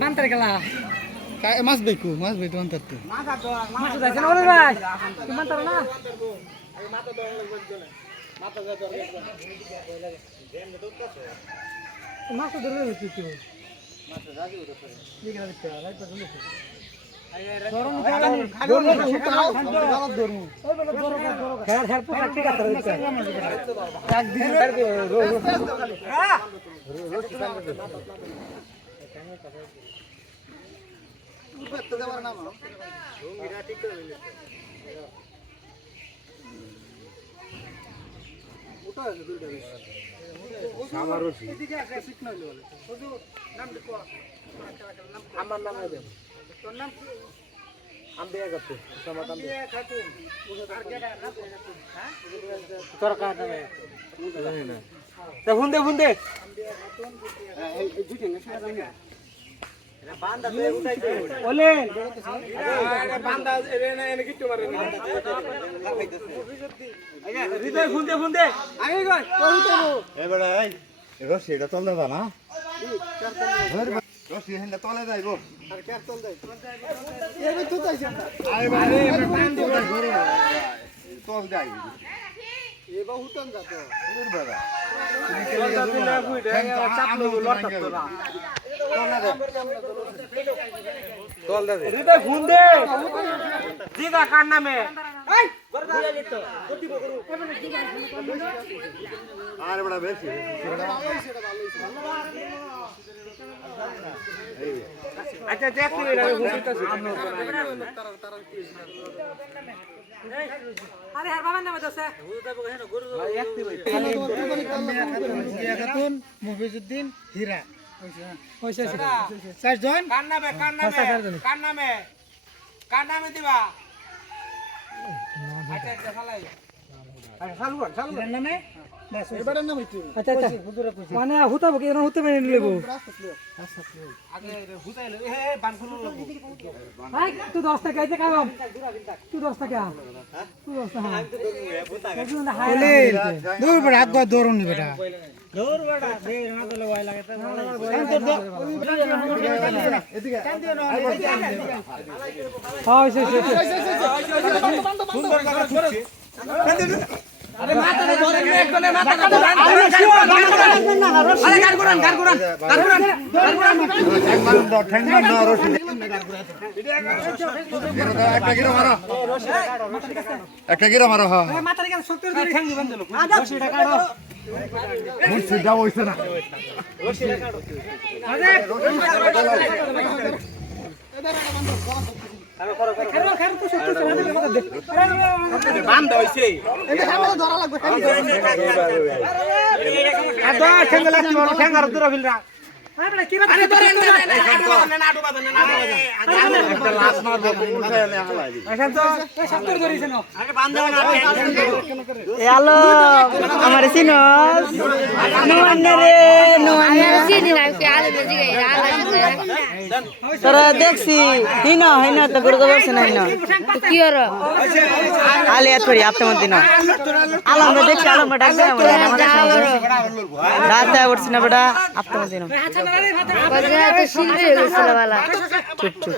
বান্তার গেলা মাছ বেকু বান্তার তো মাছ যাইছে না ওরে ভাই তুই বান্তার না মাছ ধরে হচ্ছে তুই মাছ রাজি উঠে পড়ে ঠিক আছে রাইট পাশে লুক গরম গরম ধরমু ওই বলে গরম খেয়ার খেয়ার পোকা ঠিক আছে একদিন হ্যাঁ তো দেবার নাম রঙিরা ঠিক করে নিলে ওটা আছে দুইটা বেশ আমারও এদিকে আছে শিখনা হলো শুধু নাম দেখো আমার নাম আছে তোর নাম কি আম্বিয়া খাতুন সমাত আম্বিয়া খাতুন আর কেডা না হ্যাঁ তোর কাটা নাই না তে হুন্দে হুন্দে আম্বিয়া খাতুন এই দুইটা না সারা না বান্দা দে উঠাইতে ওলে আরে বান্দা এনে কিচ্ছু মারে না হৃদয় ফুন্দে ফুন্দে আগে গই কই তো এ বড় এই রশি এটা তলে দা না রশি হেন্ডা তলে যাইবো আর কে তল দেই এবে তো তাইছ আরে বান্দা তল যাই এ বহুতন যা তো এর বাবা তুমি না বুইড়া চাপলো লটক তো না তল দে হৃদয় ফুন্দে দিগা কার নামে এই বড় যেত গতি বগরু আরে বড় বেশি আচ্ছা দেখো এটা ঘুরতেছে আরে আর বাবার নামে দছে খাতুন মুফিজউদ্দিন হীরা হইছে চারজন কার নামে দিবা আচ্ছা আচ্ছা চালাই আচ্ছা চালু কর নামে বাস এবারের নাম হইতো আচ্ছা আচ্ছা মানে হুতাবো কি এর হুতে মেনে নিলেবো আগে হুতাইলো এ বানফুল লাগবো ভাই তুই 10 টাকা আইতে কাম তুই 10 টাকা হ্যাঁ তুই 10 টাকা আমি তো দৌড় বলে দৌড় বড় আগ দৌড় নি বেটা দৌড় বেটা দে না তো ভয় লাগে তা এদিকে কান দিও না হ্যাঁ সুন্দর করে ছুটছে কান দিও আরে মাথাটা ধরেন না একজনের মাথাটা ধরেন আরে গান করান ঠ্যাঙ্গা না রশি একটা গিরা মারো হ্যাঁ মাথাটা কেন শক্ত করে ঠ্যাং দিবেন দিল রশিটা কাটো মুছিটা হইছে না রশিটা কাটো আরে বান্দা হইছে এটা সামনে ধরা লাগবে আদা ঠেঙ্গা লাগি বড় ঠেঙ্গার দূর ফিলরা আরে ধরে নাটু বাদন একটা লাশ মারবো উল্টায় না হালাই আচ্ছা তো 70 ধরিছে না আগে বান্দা না এ হ্যালো আমারে চিনস নোয়ান্নে রে নোয়ান্নে চিনি না পেয়ালে বেজি গই তোরা দেখছি হিনা হিনা তো গুরু করছ না হিনা কি হর আলে এতরি আপতে মত দিনা আলম দেখছি আলম ডাক দে আমাদের রাতে উঠছ না বেটা আপতে মত দিনা বাজে তো শিলবে গেছিল বালা চুপ চুপ